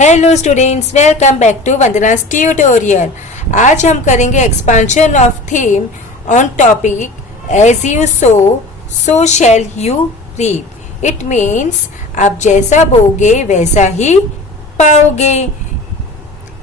Hello students, welcome back to Vandana's tutorial. आज हम करेंगे expansion of theme on topic as you sow so shall you reap. It means आप जैसा बोगे वैसा ही पाओगे।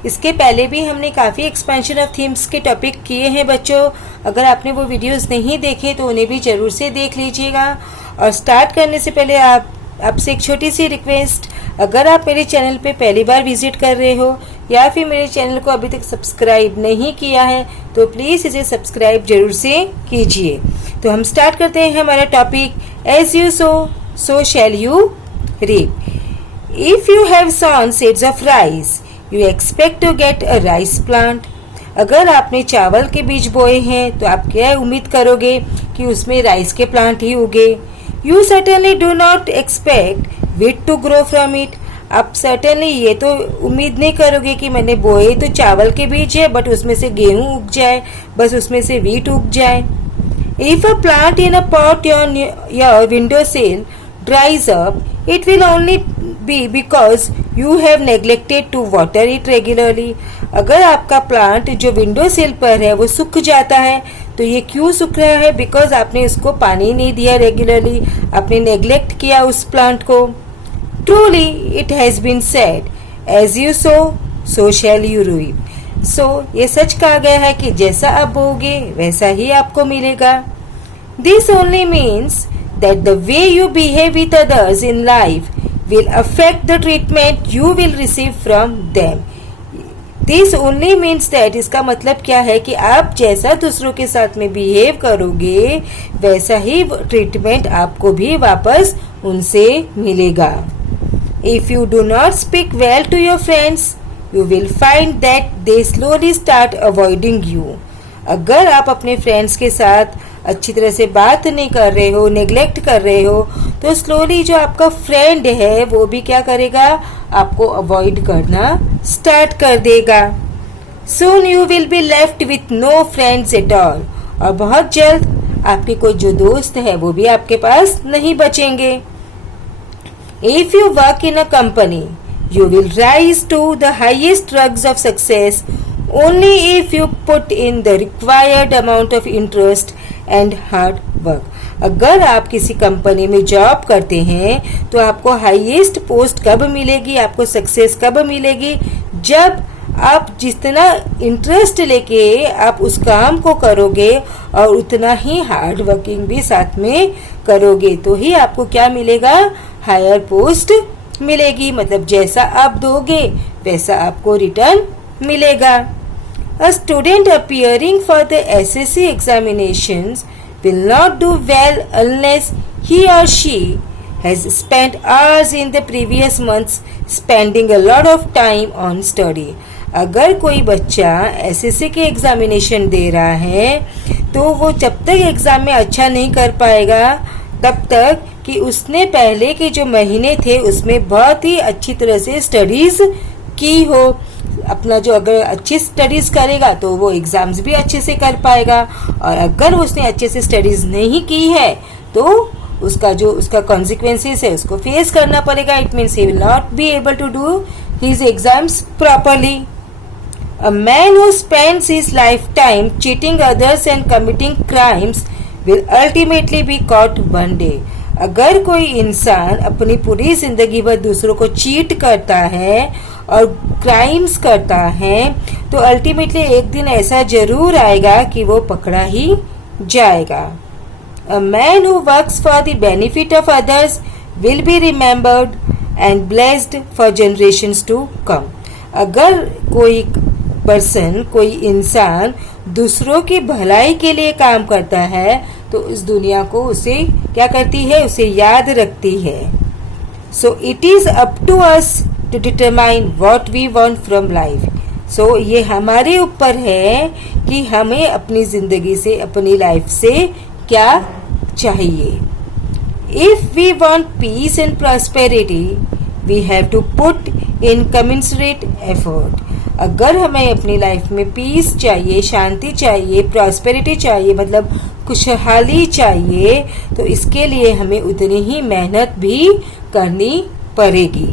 इसके पहले भी हमने काफ़ी एक्सपेंशन ऑफ थीम्स के टॉपिक किए हैं बच्चों। अगर आपने वो वीडियोस नहीं देखे तो उन्हें भी ज़रूर से देख लीजिएगा। और स्टार्ट करने से पहले आपसे एक छोटी सी रिक्वेस्ट, अगर आप मेरे चैनल पे पहली बार विजिट कर रहे हो या फिर मेरे चैनल को अभी तक सब्सक्राइब नहीं किया है तो प्लीज़ इसे सब्सक्राइब जरूर से कीजिए। तो हम स्टार्ट करते हैं हमारा topic as you sow so shall you reap. If you have sown seeds of rice, you expect to get a rice plant. अगर आपने चावल के बीज बोए हैं तो आप क्या उम्मीद करोगे कि उसमें राइस के प्लांट ही उगे। You certainly do not expect wheat to grow from it. आप certainly ये तो उम्मीद नहीं करोगे कि मैंने बोए तो चावल के बीज है बट उसमें से गेहूं उग जाए, बस उसमें से wheat उग जाए। If a plant in a pot on your windowsill dries up, it will only be because you have neglected to water it regularly. अगर आपका प्लांट जो विंडो सिल पर है वो सूख जाता है तो ये क्यों सूख रहा है? बिकॉज आपने उसको पानी नहीं दिया रेगुलरली, आपने नेग्लेक्ट किया उस प्लांट को। Truly it has been said as you sow so shall you reap. So ये सच कहा गया है कि जैसा आप बोगे वैसा ही आपको मिलेगा। This only means that the way you behave with others in life will affect the treatment you will receive from them. This only means that इसका मतलब क्या है कि आप जैसा दूसरों के साथ में बिहेव करोगे वैसा ही ट्रीटमेंट आपको भी वापस उनसे मिलेगा। If you do not speak well to your friends, you will find that they slowly start avoiding you. अगर आप अपने फ्रेंड्स के साथ अच्छी तरह से बात नहीं कर रहे हो, नेग्लेक्ट कर रहे हो, तो स्लोली जो आपका फ्रेंड है वो भी क्या करेगा, आपको अवॉइड करना स्टार्ट कर देगा। Soon you will be left with no friends at all. और बहुत जल्द आपके कोई जो दोस्त है वो भी आपके पास नहीं बचेंगे। If you work in a company, you will rise to the highest rungs of success only if you put in the required amount of interest and hard work. अगर आप किसी कंपनी में जॉब करते हैं तो आपको हाईएस्ट पोस्ट कब मिलेगी, आपको सक्सेस कब मिलेगी? जब आप जितना इंटरेस्ट लेके आप उस काम को करोगे और उतना ही हार्ड वर्किंग भी साथ में करोगे तो ही आपको क्या मिलेगा, हायर पोस्ट मिलेगी। मतलब जैसा आप दोगे वैसा आपको रिटर्न मिलेगा। A student appearing for the SSC examinations will not do well unless he or she has spent hours in the previous months spending a lot of time on study. अगर कोई बच्चा SSC के examination दे रहा है तो वो जब तक एग्ज़ाम में अच्छा नहीं कर पाएगा तब तक कि उसने पहले के जो महीने थे उसमें बहुत ही अच्छी तरह से स्टडीज़ की हो। अपना जो अगर अच्छी स्टडीज़ करेगा तो वो एग्ज़ाम्स भी अच्छे से कर पाएगा, और अगर उसने अच्छे से स्टडीज़ नहीं की है तो उसका कॉन्सिक्वेंसेस है उसको फेस करना पड़ेगा। It means he will not be able to do his exams properly. A man who spends his lifetime cheating others and committing crimes will ultimately be caught one day. अगर कोई इंसान अपनी पूरी जिंदगी भर दूसरों को चीट करता है और क्राइम्स करता है तो अल्टीमेटली एक दिन ऐसा जरूर आएगा कि वो पकड़ा ही जाएगा। A man who works for the benefit of others will be remembered and blessed for generations to come. अगर कोई पर्सन, कोई इंसान दूसरों की भलाई के लिए काम करता है तो इस दुनिया को उसे क्या करती है, उसे याद रखती है। So it is up to us to determine what we want from life. So ये हमारे ऊपर है कि हमें अपनी ज़िंदगी से, अपनी लाइफ से क्या चाहिए। If we want peace and prosperity we have to put in commensurate effort. अगर हमें अपनी लाइफ में पीस चाहिए, शांति चाहिए, प्रॉस्पेरिटी चाहिए, मतलब खुशहाली चाहिए, तो इसके लिए हमें उतनी ही मेहनत भी करनी पड़ेगी।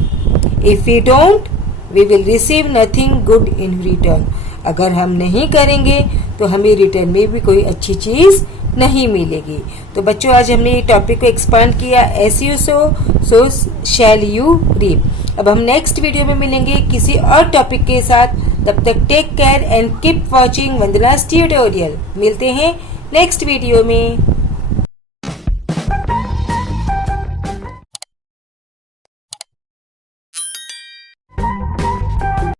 If we don't we will receive nothing good in return. अगर हम नहीं करेंगे तो हमें रिटर्न में भी कोई अच्छी चीज़ नहीं मिलेगी। तो बच्चों आज हमने ये टॉपिक को एक्सपांड किया, as you sow shall you reap. अब हम नेक्स्ट वीडियो में मिलेंगे किसी और टॉपिक के साथ। तब तक take care and keep watching Vandana's tutorial. मिलते हैं नेक्स्ट वीडियो में।